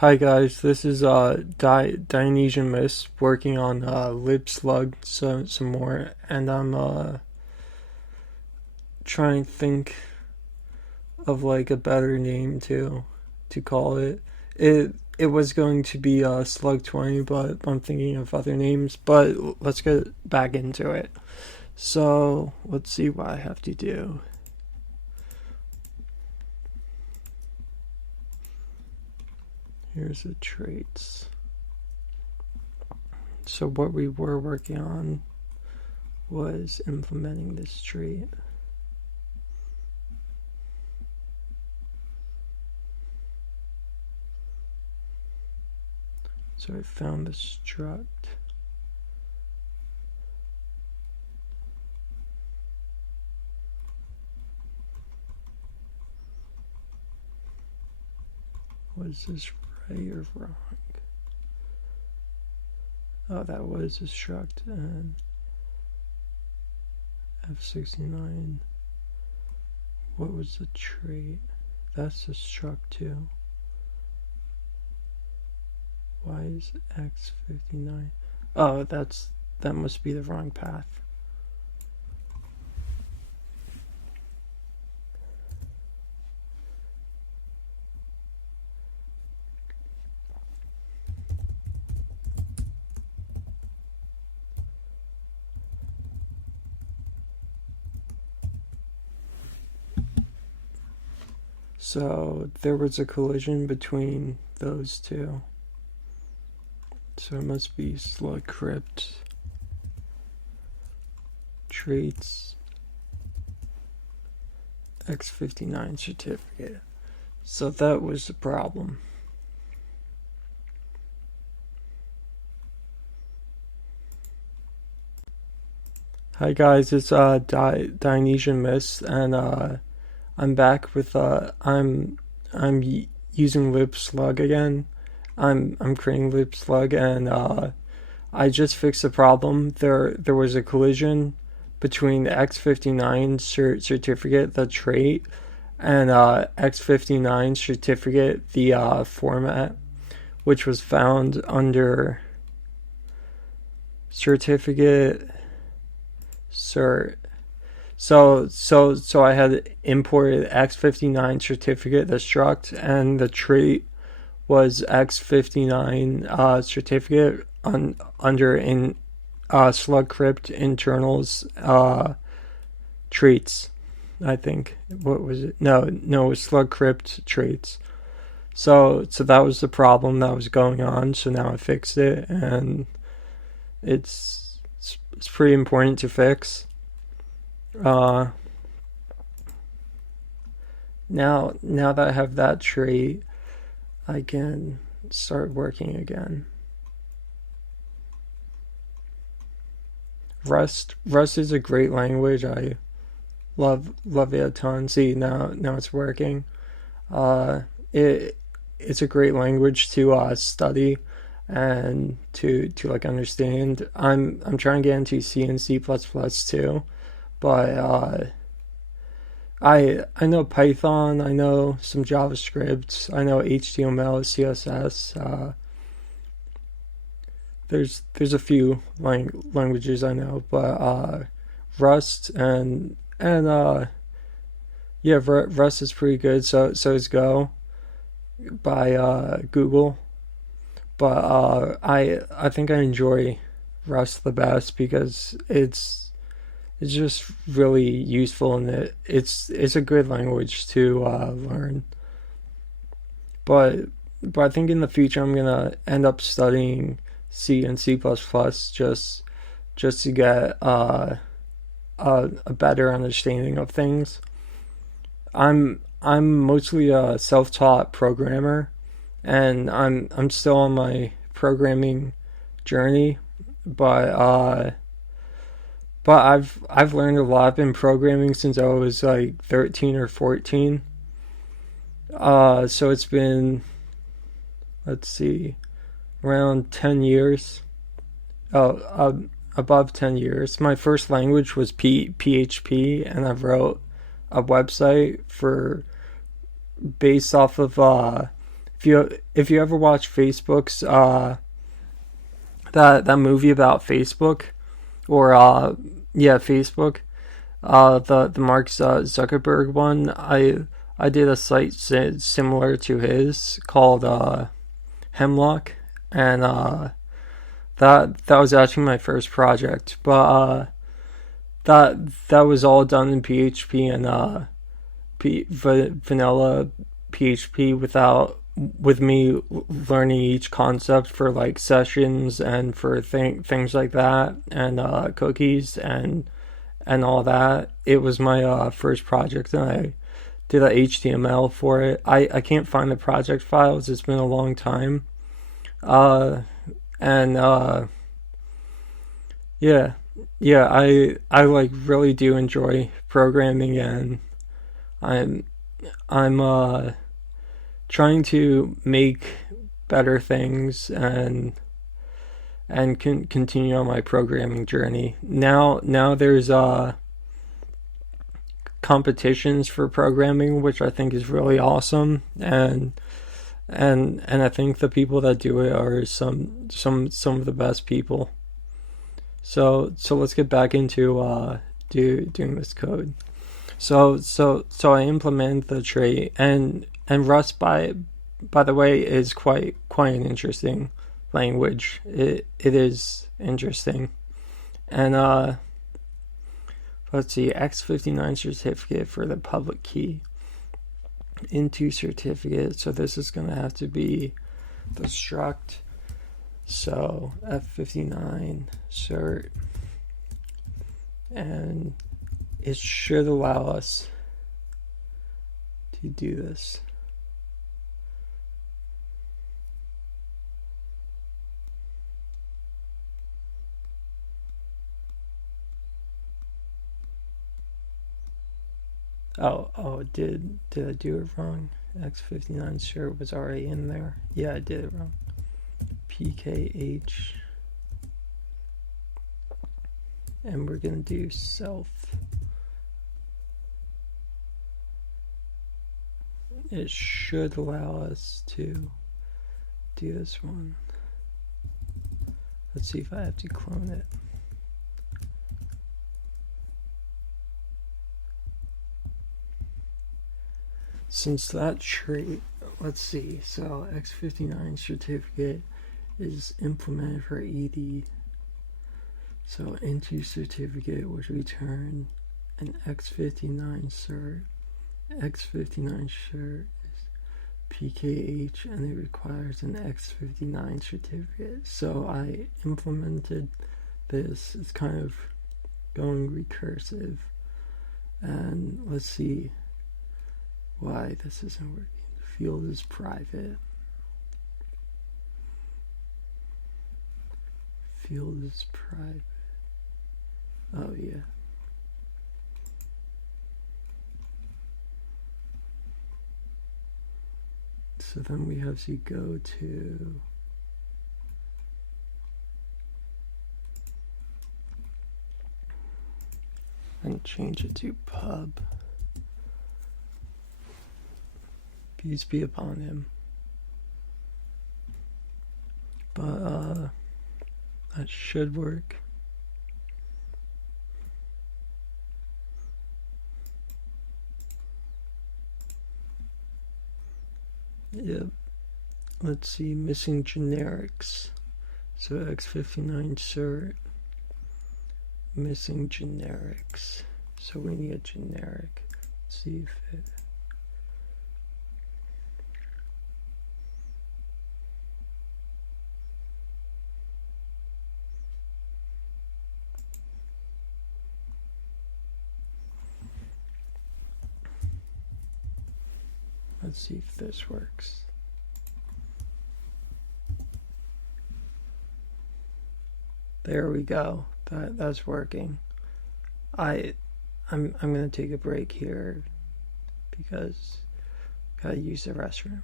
Hi guys, this is Dionysian Mist working on libslug some more, and I'm trying to think of like a better name to call it. It was going to be Slug 20, but I'm thinking of other names. But let's get back into it. So let's see what I have to do. Here's the traits. So what we were working on was implementing this trait. So I found the struct. Was this right or wrong? Oh, that was a struct and F69. What was the trait? That's a struct too. Why is X59? Oh, that must be the wrong path. So there was a collision between those two. So it must be slug crypt traits X59 certificate. So that was the problem. Hi guys, it's Dionysian Mist, and I'm back with I'm using libslug again. I'm creating libslug, and I just fixed the problem. There was a collision between the X59 certificate, the trait, and X59 certificate, the format, which was found under certificate cert. So I had imported X59 certificate, the struct, and the trait was X59 certificate under in slug crypt internals traits. I think, what was it? No, it was slug crypt traits. So that was the problem that was going on. So now I fixed it, and it's pretty important to fix. Now that I have that trait, I can start working again. Rust is a great language. I love it a ton. See, now it's working. It's a great language to study and to like understand. I'm trying to get into C and C++ too, but I know Python, I know some JavaScript, I know HTML, CSS. There's a few languages I know, but Rust and yeah, Rust is pretty good. So is Go by Google, but I think I enjoy Rust the best because it's just really useful, and it's a good language to learn. But I think in the future I'm gonna end up studying C and C++ just to get a better understanding of things. I'm mostly a self-taught programmer, and I'm still on my programming journey, but I've learned a lot. I've been programming since I was like 13 or 14. So it's been, let's see, around 10 years. Oh, above 10 years. My first language was PHP, and I wrote a website for based off of if you ever watch Facebook's that movie about Facebook, or yeah, Facebook, the Mark Zuckerberg one, I did a site similar to his called Hemlock, and that was actually my first project, but that was all done in PHP and vanilla PHP with me learning each concept for like sessions and for things like that, and cookies and all that. It was my first project, and I did a HTML for it. I can't find the project files. It's been a long time. And yeah, yeah. I like really do enjoy programming, and I'm I'm trying to make better things and continue on my programming journey. Now there's competitions for programming, which I think is really awesome, and I think the people that do it are some of the best people. So let's get back into doing this code. So I implement the trait, and Rust, by the way, is quite an interesting language. It is interesting. And let's see, X59 certificate for the public key into certificate. So this is gonna have to be the struct. So F59 cert, and it should allow us to do this. Oh, did I do it wrong? X59 cert was already in there. Yeah, I did it wrong. PKH, and we're gonna do self. It should allow us to do this one. Let's see if I have to clone it. Since that trait, let's see, so X59 certificate is implemented for ED. So into certificate would return an X59 cert. X59 cert is PKH, and it requires an X59 certificate. So I implemented this. It's kind of going recursive, and let's see why this isn't working. The field is private. Field is private. Oh yeah. So then we have to go to and change it to pub. Peace be upon him. But that should work. Yep. Let's see, missing generics. So X59 cert, missing generics. So we need a generic. Let's see if it. Let's see if this works. There we go. That's working. I'm gonna take a break here because gotta use the restroom.